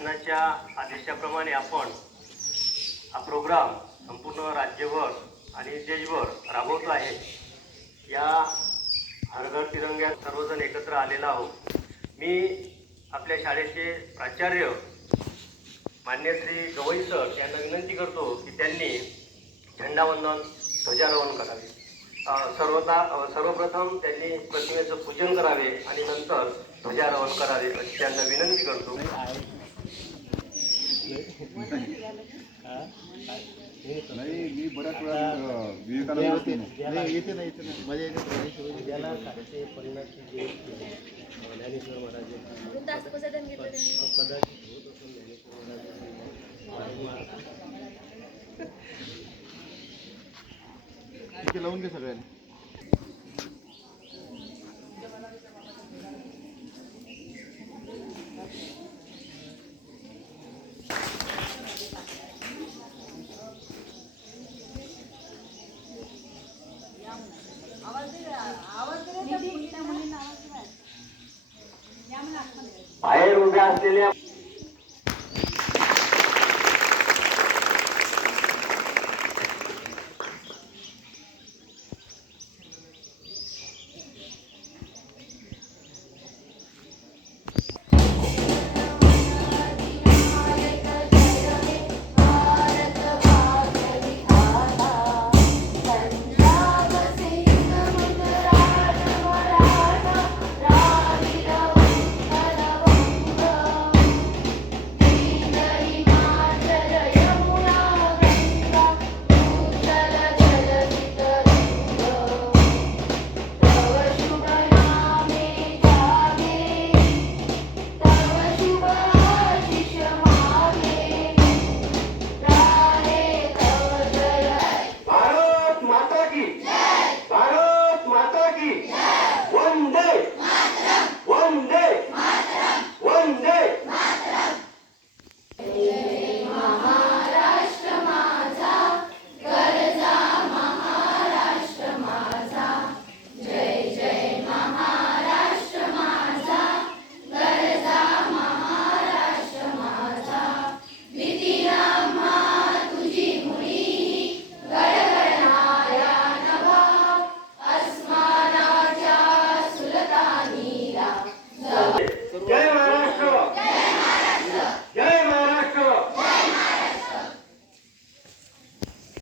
शासनाच्या आदेशाप्रमाणे आपण हा प्रोग्राम संपूर्ण राज्यभर आणि देशभर राबवतो आहे। या हर घर तिरंग्यात सर्वजण एकत्र आलेला आहोत। मी आपल्या शाळेचे प्राचार्य मान्य श्री गवई सर यांना विनंती करतो की त्यांनी झेंडावंदन ध्वजारोहण करावे। सर्वप्रथम त्यांनी प्रतिमेचं पूजन करावे आणि नंतर ध्वजारोहण करावे अशी त्यांना विनंती करतो। नाही मी बऱ्याच वेळा विवेकानंद येते नाही माझ्या उद्याला 50ची जयंती ज्ञानेश्वर महाराज कदाचित होत असून ज्ञानेश्वर महाराज लावून घे सगळ्यांनी।